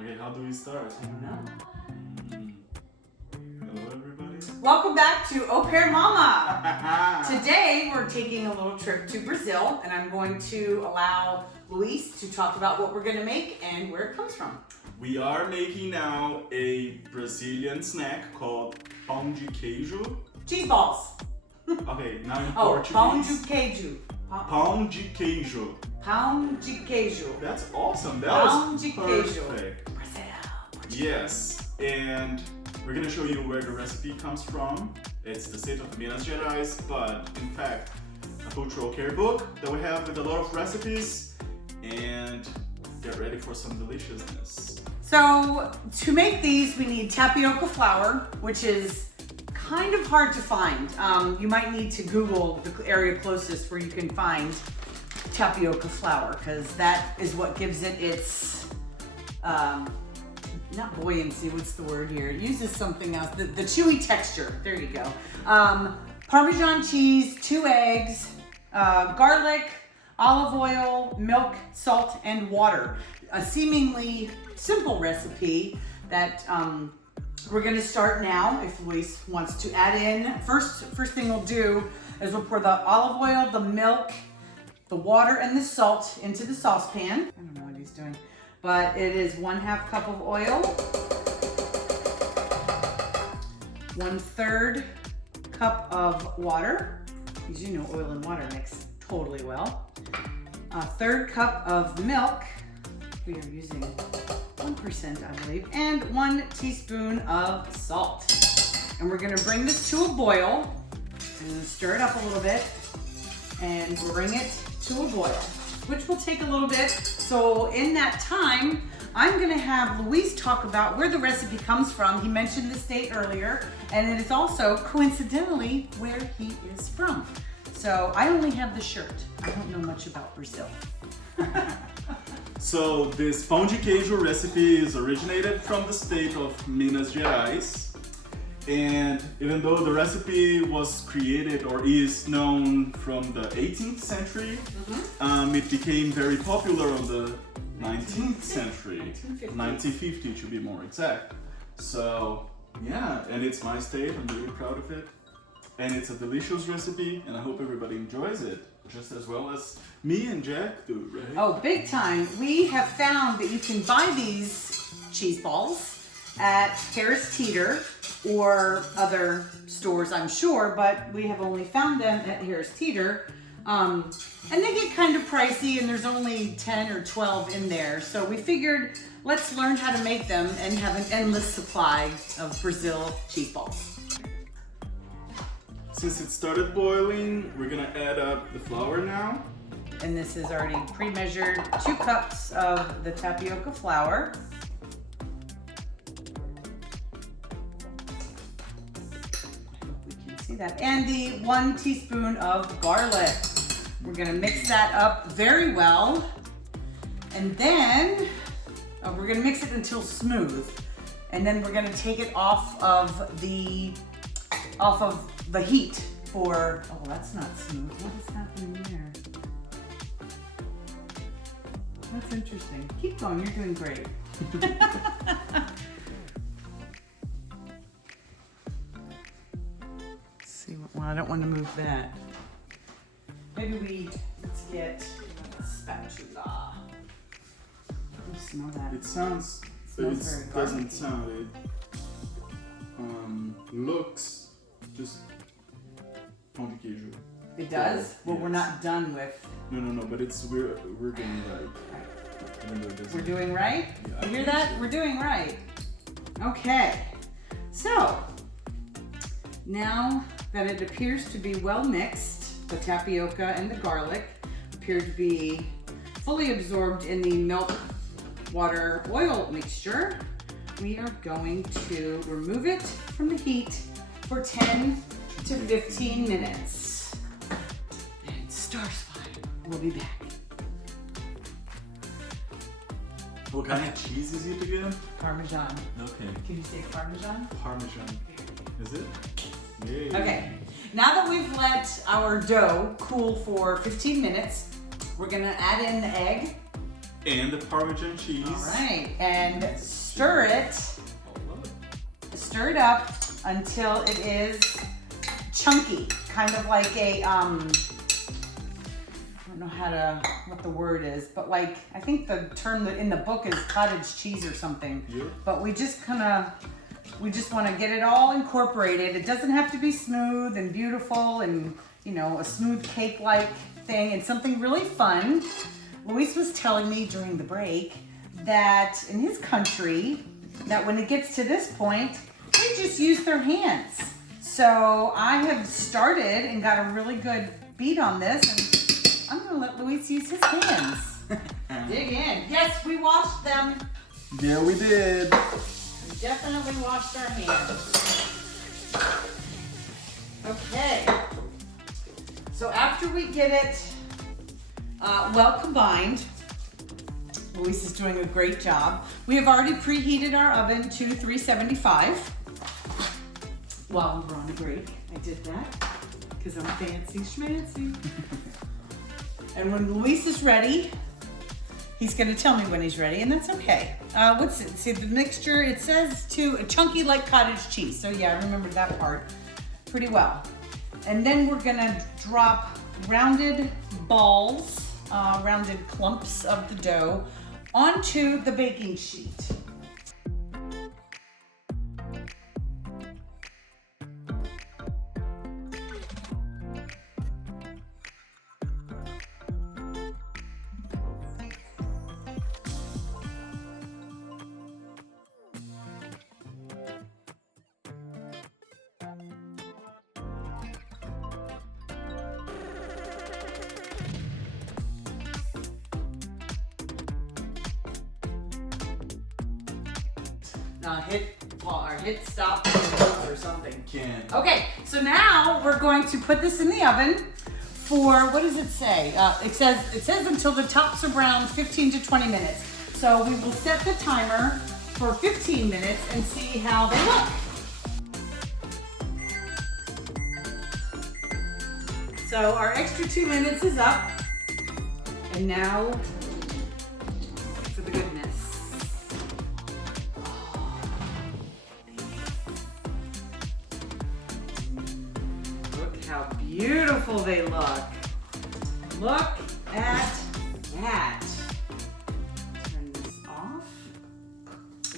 Okay, how do we start? I don't know. Hello, everybody. Welcome back to Au Pair Mama. Today we're taking a little trip to Brazil, and I'm going to allow Luís to talk about what we're going to make and where it comes from. We are making now a Brazilian snack called Pão de Queijo. Cheese balls. Okay, now in Oh, Portuguese. Pão de Queijo. Pão de Queijo. Pão de Queijo. That's awesome. That Pão was de Queijo. perfect. Brazil. Yes, and we're gonna show you where the recipe comes from. It's the state of Minas Gerais, but in fact, a cultural care book that we have with a lot of recipes, and get ready for some deliciousness. So to make these, we need tapioca flour, which is kind of hard to find. You might need to Google the area closest where you can find tapioca flour, because that is what gives it its, not buoyancy, what's the word here? It uses something else, the chewy texture. There you go. Parmesan cheese, 2 eggs, garlic, olive oil, milk, salt, and water. A seemingly simple recipe that we're gonna start now. If Luís wants to add in, first thing we'll do is we'll pour the olive oil, the milk, the water, and the salt into the saucepan. I don't know what he's doing, but it is 1/2 cup of oil, 1/3 cup of water, because you know oil and water mix totally well. 1/3 cup of milk. We are using 1%, I believe, and 1 teaspoon of salt. And we're gonna bring this to a boil and stir it up a little bit and bring it to a boil, which will take a little bit. So in that time, I'm gonna have Luís talk about where the recipe comes from. He mentioned the state earlier, and it is also coincidentally where he is from. So I only have the shirt. I don't know much about Brazil. So this Pão de Queijo recipe is originated from the state of Minas Gerais. And even though the recipe was created or is known from the 18th century, it became very popular in the 19th century, 1950 to be more exact. So yeah, and it's my state, I'm really proud of it. And it's a delicious recipe, and I hope everybody enjoys it just as well as me and Jack do, right? Oh, big time. We have found that you can buy these cheese balls at Harris Teeter or other stores, I'm sure, but we have only found them at Harris Teeter. And they get kind of pricey, and there's only 10 or 12 in there. So we figured let's learn how to make them and have an endless supply of Brazil cheese balls. Since it started boiling, we're gonna add up the flour now. And this is already pre-measured 2 cups of the tapioca flour. I hope we can see that. And the 1 teaspoon of garlic. We're gonna mix that up very well. And then, we're gonna mix it until smooth. And then we're gonna take it off of the heat for, oh, that's not smooth. What is happening there? That's interesting. Keep going, you're doing great. Let's see, well, I don't want to move that. Maybe let's get a spatula. You smell that? It sounds, smells it very doesn't garlicky. sound, it looks just Pão de Queijo. It does? Well, we're Yes. not done with. No, but we're doing right. Even though it doesn't- We're doing right? Yeah, I You hear think that? so. We're doing right. Okay. So, now that it appears to be well mixed, the tapioca and the garlic appear to be fully absorbed in the milk, water, oil mixture, we are going to remove it from the heat for 10 to 15 minutes. And stars fine. We'll be back. What kind of cheese is it again? Parmesan. Okay. Can you say Parmesan? Parmesan. Is it? Yay. Okay, now that we've let our dough cool for 15 minutes, we're gonna add in the egg And the Parmesan cheese. All right, and stir it. Stir it up until it is chunky, kind of like a I don't know what the word is, but like I think the term in the book is cottage cheese or something. Yeah. But we just want to get it all incorporated. It doesn't have to be smooth and beautiful and a smooth cake-like thing. It's something really fun. Luis was telling me during the break that in his country, that when it gets to this point, they just use their hands. So I have started and got a really good beat on this, and I'm gonna let Luis use his hands. Dig in. Yes, we washed them. Yeah, we did. We definitely washed our hands. Okay. So after we get it well combined, Luis is doing a great job. We have already preheated our oven to 375 while we were on a break. I did that because I'm fancy schmancy. And when Luis is ready, he's going to tell me when he's ready, and that's okay. What's it? See, the mixture, it says to chunky like cottage cheese. So yeah, I remembered that part pretty well. And then we're going to drop rounded balls, rounded clumps of the dough onto the baking sheet. Hit stop or something. Can't. Okay, so now we're going to put this in the oven for, what does it say? It says until the tops are brown, 15 to 20 minutes. So we will set the timer for 15 minutes and see how they look. So our extra 2 minutes is up. And now for the goodness. How beautiful they look. Look at that. Turn this off.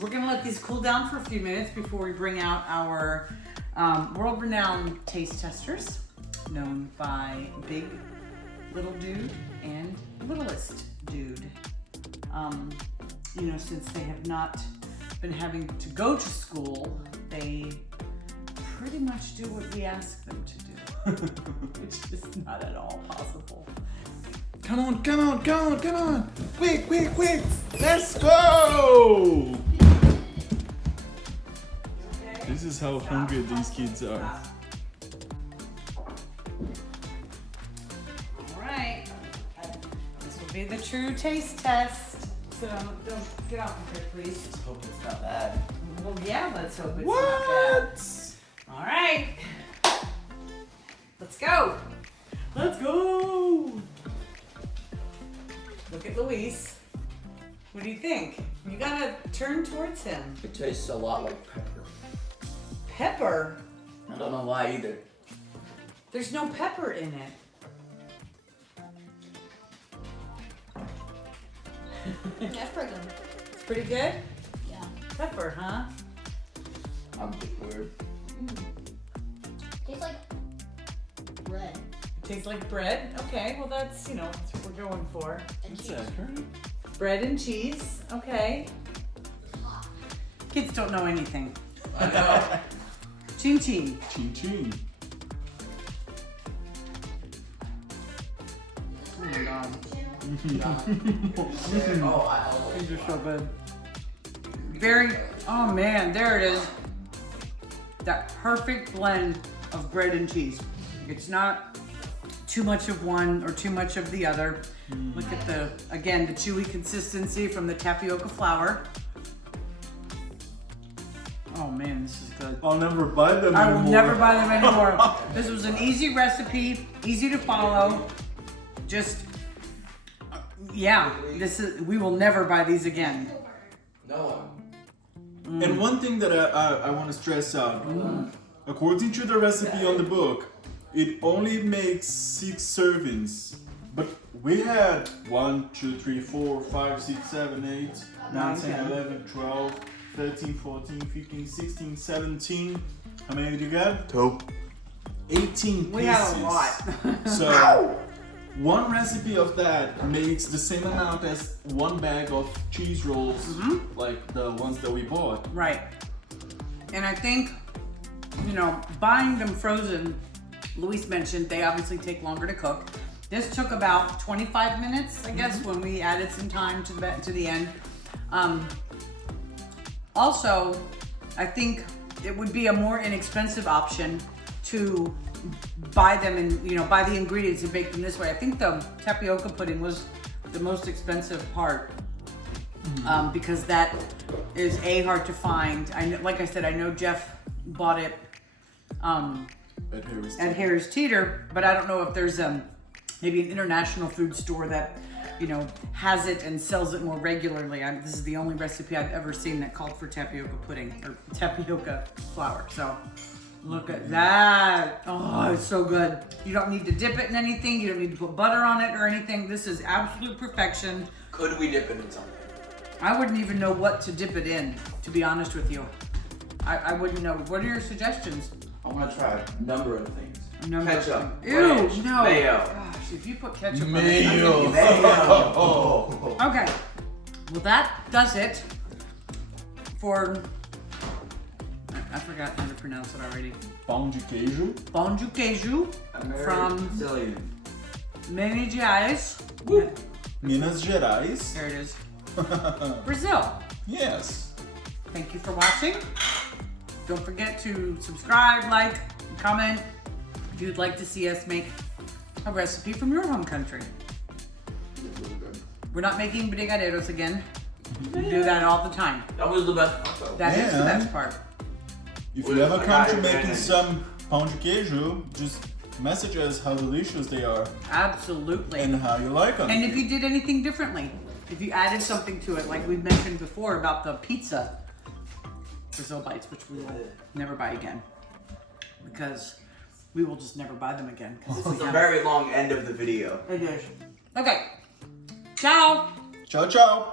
We're gonna let these cool down for a few minutes before we bring out our world-renowned taste testers, known by Big Little Dude and Littlest Dude. Since they have not been having to go to school, they pretty much do what we ask them to do, which is not at all possible. Come on, come on, come on, come on. Quick, quick, quick. Let's go. Okay. This is how hungry these kids are. All right. This will be the true taste test. So don't get off of here, please. Let's hope it's not bad. Well, yeah, let's hope it's not What? bad. All right. Let's go. Let's go. Look at Luis. What do you think? You gotta turn towards him. It tastes a lot like pepper. Pepper? I don't know why either. There's no pepper in it. That's pretty good. It's pretty good? Yeah. Pepper, huh? I'm just weird. Tastes like bread It tastes like bread. Okay, well that's what we're going for. and What's cheese. that, Kurt? Bread and cheese. Okay. Kids don't know anything. I know. Chin chin. Chin chin. Oh my god. Oh, wow. These are so good. Oh man, there it is. That perfect blend of bread and cheese. It's not too much of one or too much of the other. Look at the chewy consistency from the tapioca flour. Oh man, this is good. I'll never buy them I anymore. will never buy them anymore. This was an easy recipe, easy to follow. Just Yeah, we will never buy these again. No. And one thing that I want to stress out, according to the recipe on the book, it only makes 6 servings. But we had 1, 2, 3, 4, 5, 6, 7, 8, 9, 10, 11, 12, 13, 14, 15, 16, 17. How many did you get? 2. 18 pieces. We had a lot. So one recipe of that makes the same amount as 1 bag of cheese rolls, like the ones that we bought. Right. And I think, you know, buying them frozen, Luis mentioned they obviously take longer to cook. This took about 25 minutes, I guess, when we added some time to the end. Also, I think it would be a more inexpensive option to buy them and, you know, buy the ingredients and bake them this way. I think the tapioca pudding was the most expensive part because that is hard to find. Like I said, I know Jeff bought it at Harris Teeter, but I don't know if there's maybe an international food store that, you know, has it and sells it more regularly. This is the only recipe I've ever seen that called for tapioca pudding or tapioca flour. So look at that. Oh, it's so good. You don't need to dip it in anything. You don't need to put butter on it or anything. This is absolute perfection. Could we dip it in something? I wouldn't even know what to dip it in, to be honest with you. I wouldn't know. What are your suggestions? I want to try a number of things. Ketchup. Ew, Ranch, no. Mayo. Gosh, if you put ketchup on it, Mayo. I'm gonna get Okay. Well, that does it for. I forgot how to pronounce it already. Pão de Queijo. Pão de Queijo from Brazilian. Minas Gerais. Minas Gerais. There it is. Brazil. Yes. Thank you for watching. Don't forget to subscribe, like, and comment if you'd like to see us make a recipe from your home country. We're not making brigadeiros again. We do that all the time. That was the best part though. That is the Yeah. best part. If you ever come to I making imagine. some pão de queijo, just message us how delicious they are Absolutely. and how you like them. And if you did anything differently, if you added something to it, like we mentioned before about the pizza Brazil bites, which we will never buy again, because we will just never buy them again. 'Cause This we is a have- very long end of the video. It is. Okay. Ciao. Ciao, ciao.